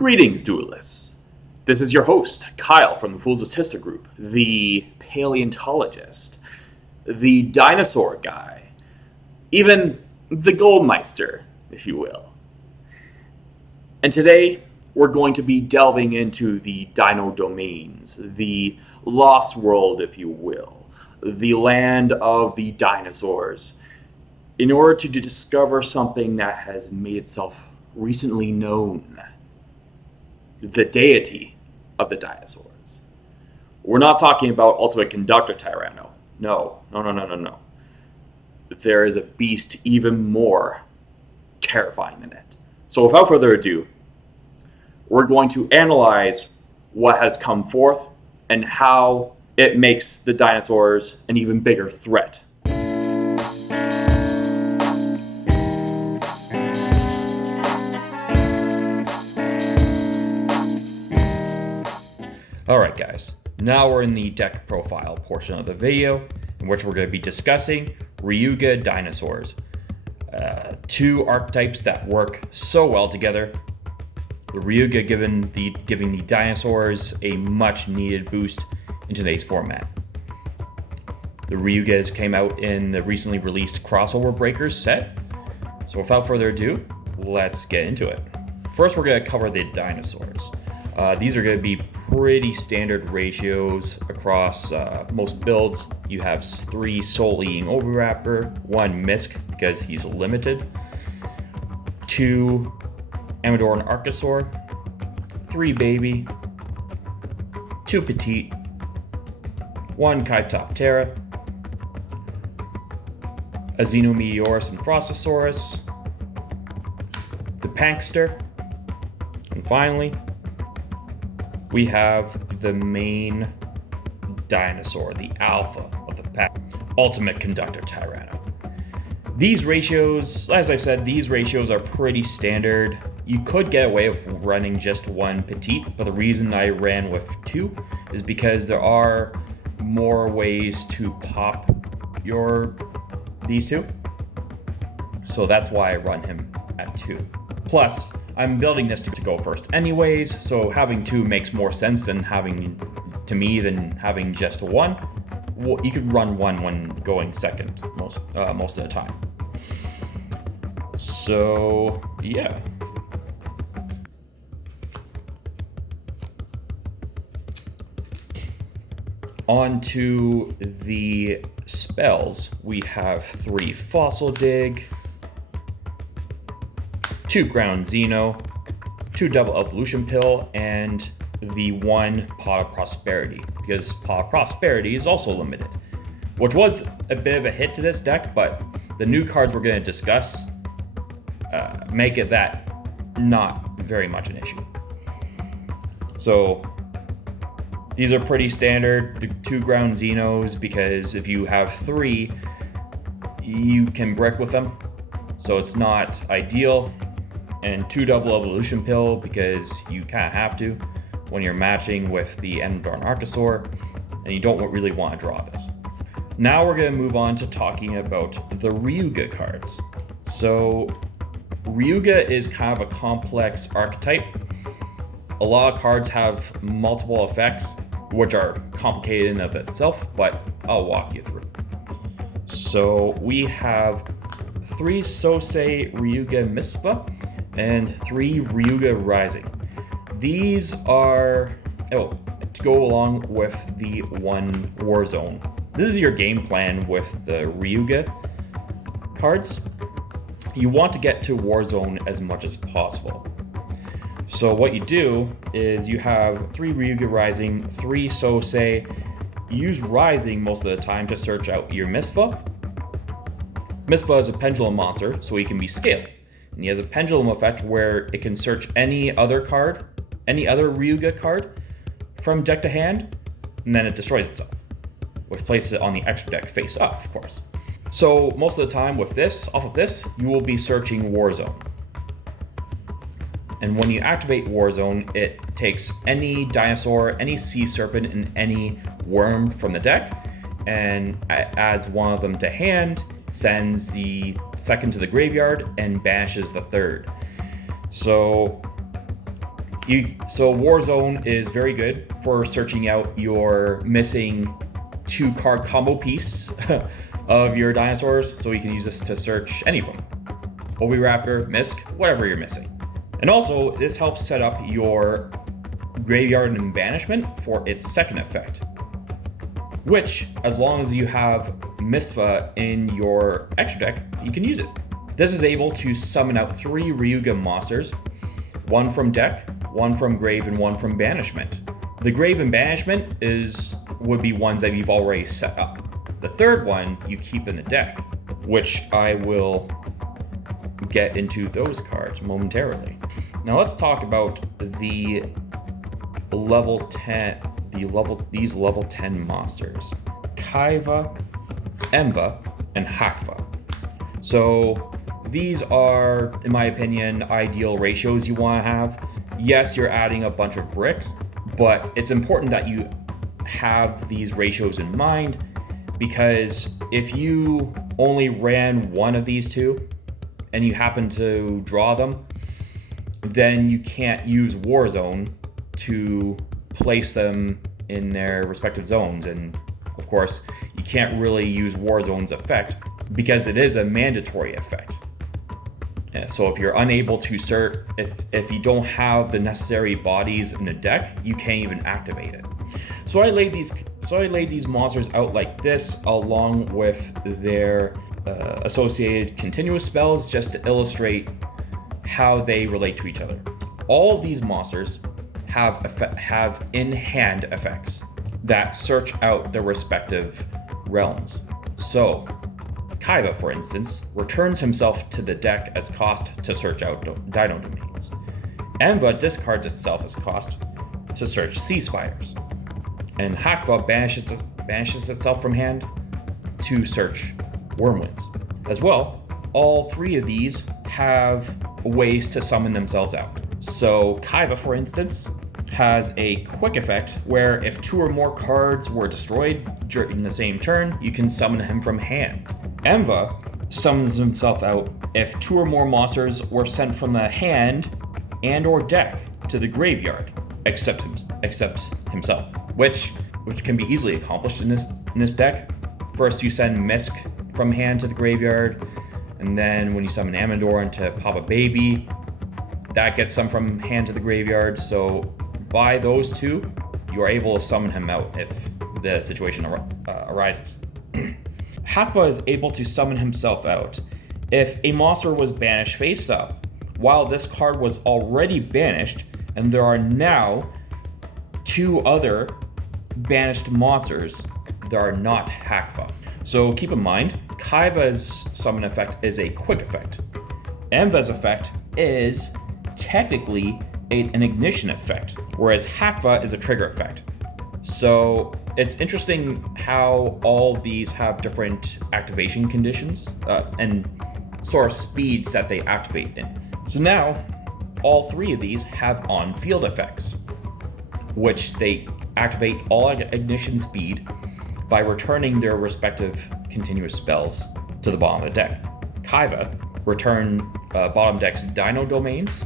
Greetings, duelists. This is your host, Kyle from the Fools of Tista group, the paleontologist, the dinosaur guy, even the Goldmeister, if you will. And today, we're going to be delving into the dino domains, the lost world, if you will, the land of the dinosaurs, in order to discover something that has made itself recently known: the deity of the dinosaurs. We're not talking about Ultimate Conductor Tyranno. No. There is a beast even more terrifying than it. So without further ado, we're going to analyze what has come forth and how it makes the dinosaurs an even bigger threat. Alright guys, now we're in the deck profile portion of the video, in which we're going to be discussing Ryuga dinosaurs. Two archetypes that work so well together. The Ryuga giving the dinosaurs a much needed boost in today's format. The Ryugas came out in the recently released Crossover Breakers set. So without further ado, let's get into it. First, we're going to cover the dinosaurs. These are going to be pretty standard ratios across most builds. You have 3 Soul-Eating Oviraptor, 1 Misk because he's limited, 2 Amador and Archosaur, 3 Baby, 2 Petite, 1 Chaetoptera, a Xenometeorus and Frostosaurus, the Pankster, and finally, we have the main dinosaur, the alpha of the pack, Ultimate Conductor Tyranno. These ratios, as I've said, these ratios are pretty standard. You could get away with running just 1 Petite, but the reason I ran with 2 is because there are more ways to pop these 2. So that's why I run him at 2. Plus, I'm building this to go first anyways, so having 2 makes more sense than having just 1. Well, you could run 1 when going second most of the time. So yeah. On to the spells. We have 3 Fossil Dig, 2 Ground Xeno, 2 Double Evolution Pill, and the 1 Pot of Prosperity, because Pot of Prosperity is also limited, which was a bit of a hit to this deck, but the new cards we're going to discuss make it that not very much an issue. So these are pretty standard, the 2 Ground Xenos, because if you have 3, you can brick with them, so it's not ideal. And 2 Double Evolution Pill, because you kind of have to when you're matching with the Amador and Archosaur, and you don't really want to draw this. Now we're going to move on to talking about the Ryuga cards. So Ryuga is kind of a complex archetype. A lot of cards have multiple effects, which are complicated in and of itself, but I'll walk you through. So we have 3 Sosei Ryuga Mistfa and 3 Ryuga Rising. These are to go along with the 1 Warzone. This is your game plan with the Ryuga cards. You want to get to Warzone as much as possible. So what you do is you have 3 Ryuga Rising, 3 Sosei. You use Rising most of the time to search out your Mistfa. Mistfa is a pendulum monster, so he can be scaled. And he has a pendulum effect where it can search any other Ryuga card from deck to hand, and then it destroys itself, which places it on the extra deck face up, of course. So most of the time with this, off of this, you will be searching Warzone. And when you activate Warzone, it takes any dinosaur, any sea serpent, and any worm from the deck, and adds 1 of them to hand, sends the second to the graveyard, and banishes the third. So So Warzone is very good for searching out your missing 2-card combo piece of your dinosaurs, so you can use this to search any of them. Oviraptor, Misk, whatever you're missing. And also, this helps set up your Graveyard and Banishment for its second effect, which, as long as you have Mistfa in your extra deck, you can use it. This is able to summon out 3 Ryuga monsters, 1 from deck, 1 from grave, and 1 from banishment. The grave and banishment would be ones that you've already set up. The third one you keep in the deck, which I will get into those cards momentarily. Now let's talk about the level 10, these level 10 monsters: Kaiva, Emva, and Hakva. So these are, in my opinion, ideal ratios you want to have. Yes, you're adding a bunch of bricks, but it's important that you have these ratios in mind, because if you only ran one of these two and you happen to draw them, then you can't use Warzone to place them in their respective zones. And of course, you can't really use Warzone's effect because it is a mandatory effect. So if you're unable to if you don't have the necessary bodies in the deck, you can't even activate it. So I laid these monsters out like this, along with their associated continuous spells, just to illustrate how they relate to each other. All of these monsters have in-hand effects that search out their respective realms. So Kaiva, for instance, returns himself to the deck as cost to search out Dino Domains. Emva discards itself as cost to search Sea Spires. And Hakva banishes itself from hand to search Wormwinds. As well, all 3 of these have ways to summon themselves out. So Kaiva, for instance, has a quick effect where if 2 or more cards were destroyed during the same turn, you can summon him from hand. Emva summons himself out if 2 or more monsters were sent from the hand and or deck to the graveyard, except himself, which can be easily accomplished in this deck. First, you send Misk from hand to the graveyard, and then when you summon Amador to pop a baby, that gets some from hand to the graveyard. So by those 2, you are able to summon him out if the situation arises. Hakva is able to summon himself out if a monster was banished face up, while this card was already banished, and there are now 2 other banished monsters that are not Hakva. So keep in mind, Kaiva's summon effect is a quick effect. Emva's effect is technically an ignition effect, whereas Hakva is a trigger effect. So it's interesting how all these have different activation conditions and sort of speeds that they activate in. So now, all 3 of these have on-field effects, which they activate all ignition speed by returning their respective continuous spells to the bottom of the deck. Kaiva return bottom deck's Dino Domains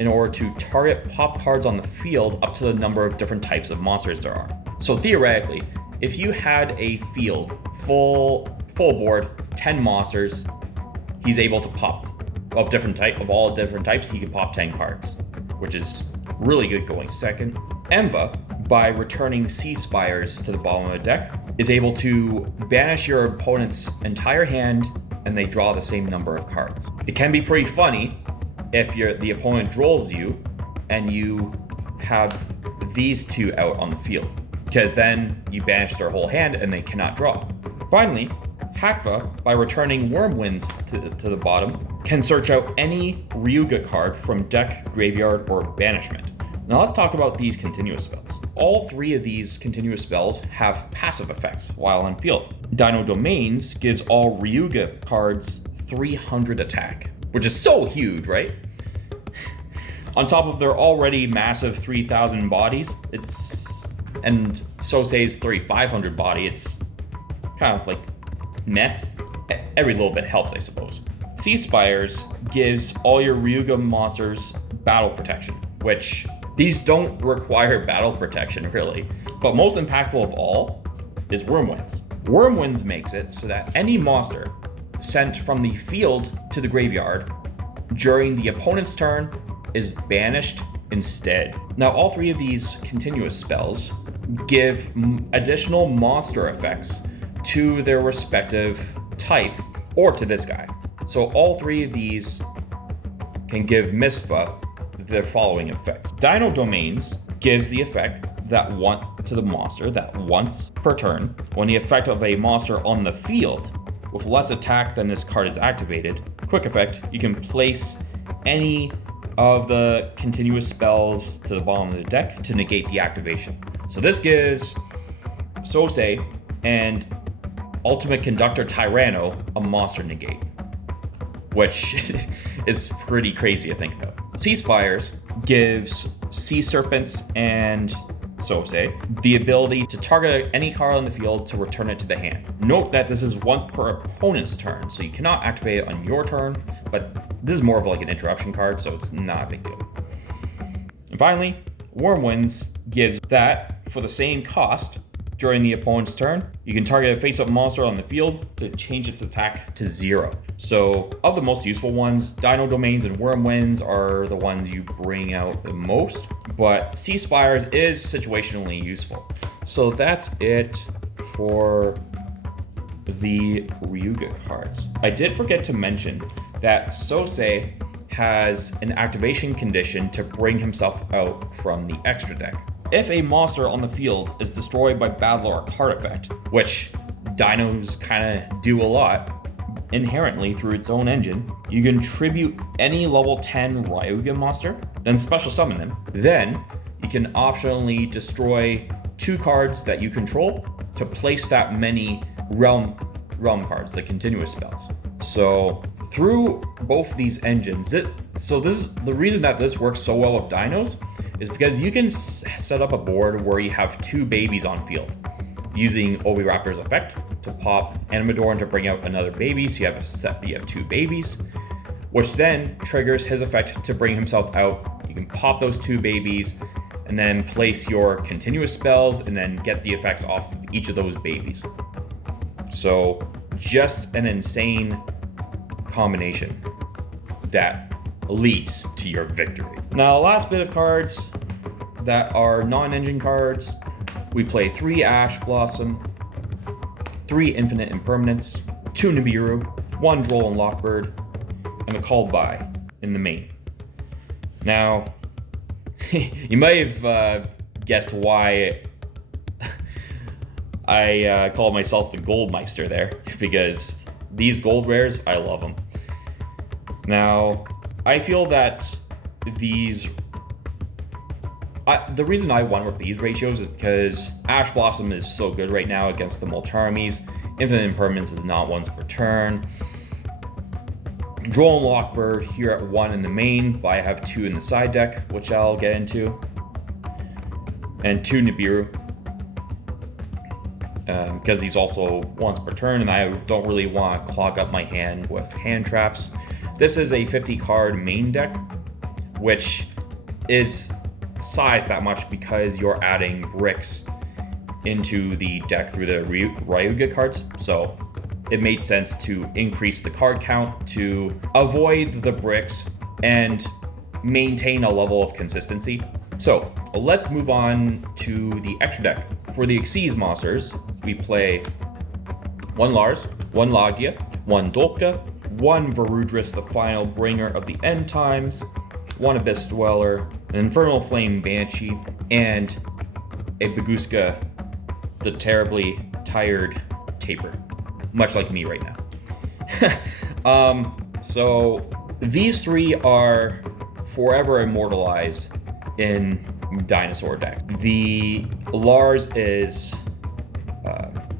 in order to target pop cards on the field up to the number of different types of monsters there are. So theoretically, if you had a field full board, 10 monsters, he's able to pop of all different types, he can pop 10 cards, which is really good going second. Emva, by returning Sea Spires to the bottom of the deck, is able to banish your opponent's entire hand and they draw the same number of cards. It can be pretty funny if the opponent draws you and you have these 2 out on the field, because then you banish their whole hand and they cannot draw. Finally, Hakva, by returning Wormwinds to the bottom, can search out any Ryuga card from deck, graveyard, or banishment. Now let's talk about these continuous spells. All 3 of these continuous spells have passive effects while on field. Dino Domains gives all Ryuga cards 300 attack, which is so huge, right? On top of their already massive 3,000 bodies, and Sosei's 3,500 body, it's kind of like meh. Every little bit helps, I suppose. Sea Spires gives all your Ryuga monsters battle protection, which These don't require battle protection, really. But most impactful of all is Wyrmwinds. Wyrmwinds makes it so that any monster sent from the field to the graveyard during the opponent's turn is banished instead. Now, all three of these continuous spells give additional monster effects to their respective type, or to this guy. So all three of these can give Misfa the following effects. Dino Domains gives the effect that to the monster that once per turn, when the effect of a monster on the field with less attack than this card is activated, quick effect, you can place any of the continuous spells to the bottom of the deck to negate the activation. So this gives Sosei and Ultimate Conductor Tyranno a monster negate, which is pretty crazy to think about. Sea Spires gives Sea Serpents and Sosei the ability to target any card on the field to return it to the hand. Note that this is once per opponent's turn, so you cannot activate it on your turn, but this is more of like an interruption card, so it's not a big deal. And finally, Wyrmwinds gives that for the same cost during the opponent's turn, you can target a face-up monster on the field to change its attack to 0. So, of the most useful ones, Dino Domains and Wyrmwinds are the ones you bring out the most, but Sea Spires is situationally useful. So that's it for the Ryuga cards. I did forget to mention that Sosei has an activation condition to bring himself out from the extra deck. If a monster on the field is destroyed by battle or card effect, which dinos kind of do a lot inherently through its own engine, you can tribute any level 10 Ryuga monster, then special summon them. Then you can optionally destroy 2 cards that you control to place that many realm cards, the continuous spells. So through both these engines, the reason that this works so well with dinos is because you can set up a board where you have 2 babies on field, using Oviraptor's effect to pop Animadorn to bring out another baby, so you have 2 babies, which then triggers his effect to bring himself out. You can pop those 2 babies, and then place your continuous spells, and then get the effects off of each of those babies. So just an insane combination that leads to your victory. Now, last bit of cards that are non-engine cards. We play 3 Ash Blossom, 3 Infinite Impermanence, 2 Nibiru, 1 Droll and Lockbird, and a Called By in the main. Now, you might have guessed why I call myself the Goldmeister there, because these gold rares, I love them. Now, I feel that the reason I went with these ratios is because Ash Blossom is so good right now against the Mulcharmies. Infinite Impermanence is not once per turn. Droll and Lockbird here at 1 in the main, but I have 2 in the side deck, which I'll get into. And 2 Nibiru, because he's also once per turn, and I don't really want to clog up my hand with hand traps. This is a 50 card main deck, which is sized that much because you're adding bricks into the deck through the Ryuga cards. So it made sense to increase the card count to avoid the bricks and maintain a level of consistency. So let's move on to the extra deck. For the Xyz monsters, we play 1 Lars, 1 Lagia, 1 Dolka, 1 Varudris, the final bringer of the end times, 1 Abyss Dweller, an Infernal Flame Banshee, and a Baguska, the terribly tired Taper, much like me right now. So these 3 are forever immortalized in Dinosaur deck. The Lars is,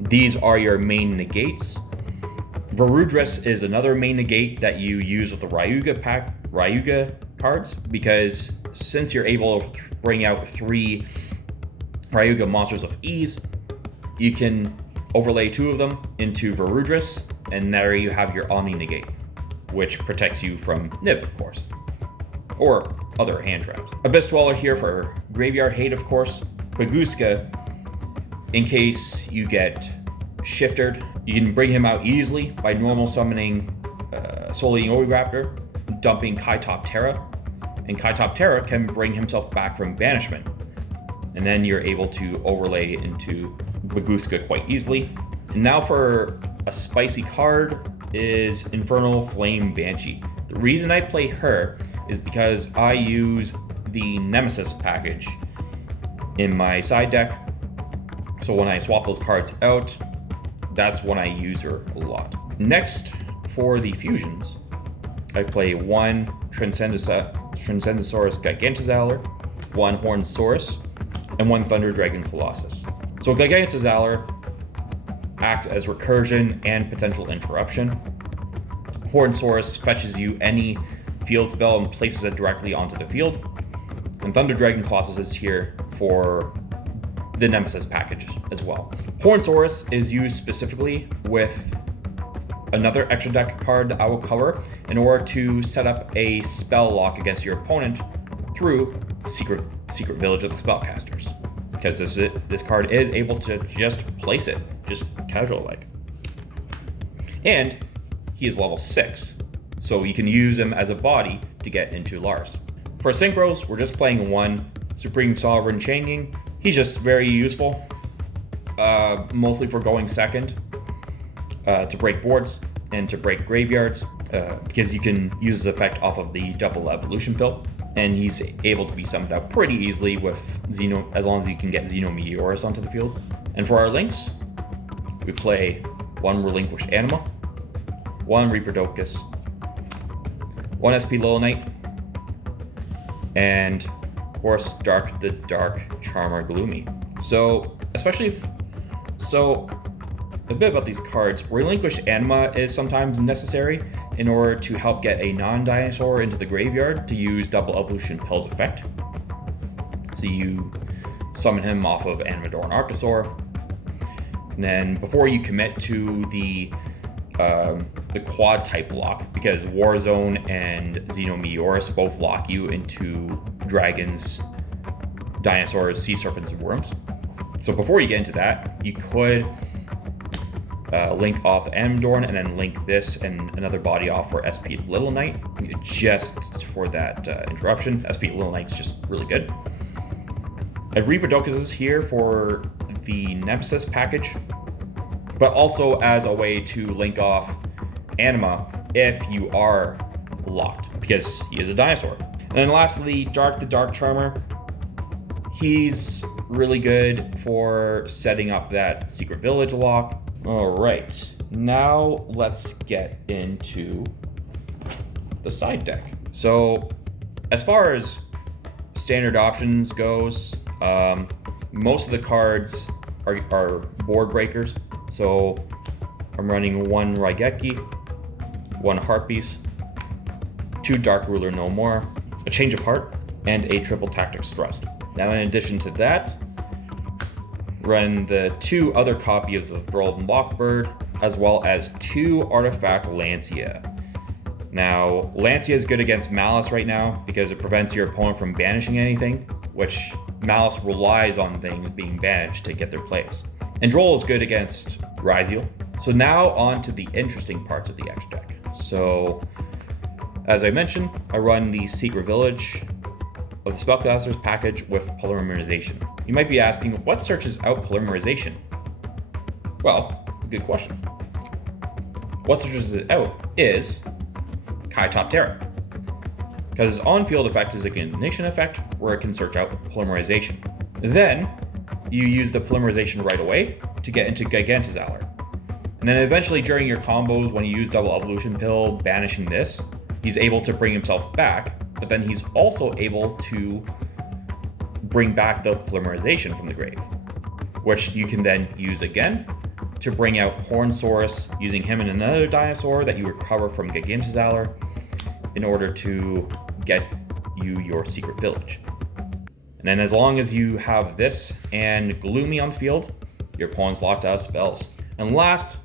these are your main negates. Varudris is another main negate that you use with the Ryuga cards, because since you're able to bring out 3 Ryuga monsters of ease, you can overlay 2 of them into Varudris, and there you have your Omni negate, which protects you from Nib, of course. Or other hand traps. Abyss Dweller here for graveyard hate, of course. Baguska, in case you get shifted, you can bring him out easily by normal summoning Soleil Raptor, dumping Kaitop Terra, and Kaitop Terra can bring himself back from banishment. And then you're able to overlay into Baguska quite easily. And now for a spicy card is Infernal Flame Banshee. The reason I play her is because I use the Nemesis package in my side deck. So when I swap those cards out, that's when I use her a lot. Next, for the fusions, I play one Transcendosaurus Gigantosaur, one Hornsaurus, and one Thunder Dragon Colossus. So Gigantosaur acts as recursion and potential interruption. Hornsaurus fetches you any field spell and places it directly onto the field. And Thunder Dragon Colossus is here for the Nemesis package as well. Hornsaurus is used specifically with another extra deck card that I will cover in order to set up a spell lock against your opponent through Secret Village of the Spellcasters. Because this card is able to just place it, just casual like. And he is level 6, so you can use him as a body to get into Lars. For Synchros, we're just playing one Supreme Sovereign Changing. He's just very useful, mostly for going second to break boards and to break graveyards, because you can use his effect off of the double evolution pill, and he's able to be summoned out pretty easily with Xeno, as long as you can get Xeno Meteorus onto the field. And for our links, we play one Relinquished Anima, one Reaper-Docus, one SP Little Knight, and of course Dark the Dark Charmer Gloomy. So a bit about these cards. Relinquished Anima is sometimes necessary in order to help get a non-dinosaur into the graveyard to use double evolution pill's effect. So you summon him off of Animador and Archosaur, and then before you commit to the quad type lock, because Warzone and Xenometeorus both lock you into dragons, dinosaurs, sea serpents, and worms. So before you get into that, you could link off Amdorn and then link this and another body off for SP Little Knight, just for that interruption. SP Little Knight's just really good. Reaper-Docus is here for the Nemesis package, but also as a way to link off Anima if you are locked, because he is a dinosaur. And then lastly, Dark the Dark Charmer. He's really good for setting up that Secret Village lock. All right, now let's get into the side deck. So as far as standard options goes, most of the cards are board breakers. So I'm running one Raigeki, one Harpies, two Dark Ruler No More, a Change of Heart, and a triple Tactics Thrust. Now in addition to that, run the two other copies of Golden Lockbird, as well as two Artifact Lancia. Now, Lancia is good against Malice right now because it prevents your opponent from banishing anything, which Malice relies on things being banished to get their plays. And Droll is good against Ryziel. So now on to the interesting parts of the extra deck. So, as I mentioned, I run the Secret Village of the Spellcasters package with Polymerization. You might be asking, what searches out Polymerization? Well, it's a good question. What searches it out is Kaitop Terra, because its on-field effect is a ignition effect where it can search out Polymerization. Then you use the Polymerization right away to get into Gigantosaur. And then eventually during your combos, when you use double evolution pill banishing this, he's able to bring himself back, but then he's also able to bring back the Polymerization from the grave, which you can then use again to bring out Hornsaurus, using him and another dinosaur that you recover from Gigantosaur in order to get you your Secret Village. And then as long as you have this and Gloomy on the field, your opponent's locked out of spells. And last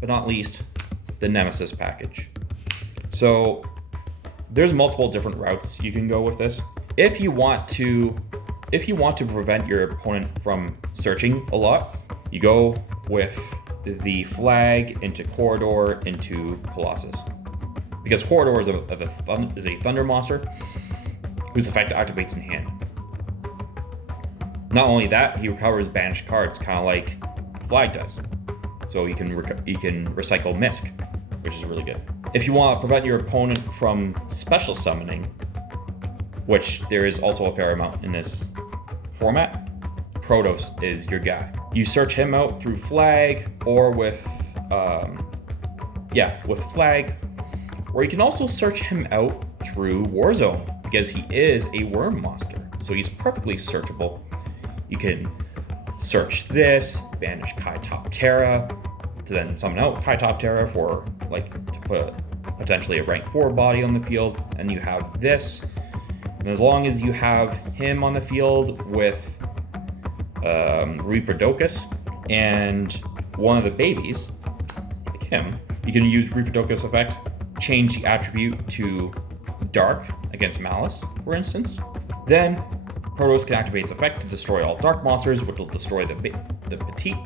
but not least, the Nemesis package. So There's multiple different routes you can go with this. If you want to prevent your opponent from searching a lot, you go with the flag into Corridor into Colossus. Because Corridor is a thunder monster whose effect activates in hand. Not only that, he recovers banished cards, kind of like Flag does. So you can recycle Misk, which is really good. If you want to prevent your opponent from special summoning, which there is also a fair amount in this format, Protos is your guy. You search him out through Flag or with Flag, or you can also search him out through Warzone because he is a worm monster, so he's perfectly searchable. You can search this, banish Kaitop-Terra, to then summon out Kaitop-Terra for to put potentially a rank 4 body on the field, and you have this. And as long as you have him on the field with Reaper-Docus and one of the babies, like him, you can use Reaper-Docus effect, change the attribute to Dark against Malice, for instance. Then Protos can activate its effect to destroy all dark monsters, which will destroy the Petite,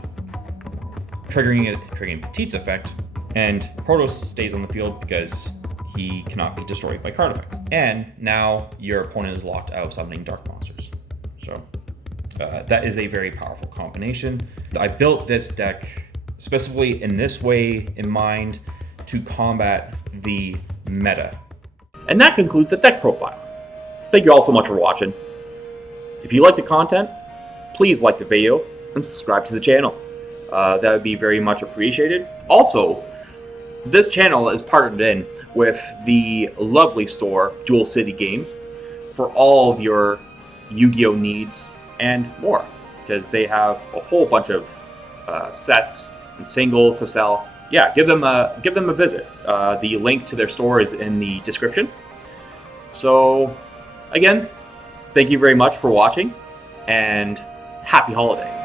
triggering Petite's effect, and Protos stays on the field because he cannot be destroyed by card effect. And now your opponent is locked out of summoning dark monsters. So that is a very powerful combination. I built this deck specifically in this way in mind to combat the meta. And that concludes the deck profile. Thank you all so much for watching. If you like the content, please like the video and subscribe to the channel. That would be very much appreciated. Also, this channel is partnered in with the lovely store, Jewel City Games, for all of your Yu-Gi-Oh needs and more, because they have a whole bunch of sets and singles to sell. Yeah, give them a visit. The link to their store is in the description. So, again, thank you very much for watching, and happy holidays.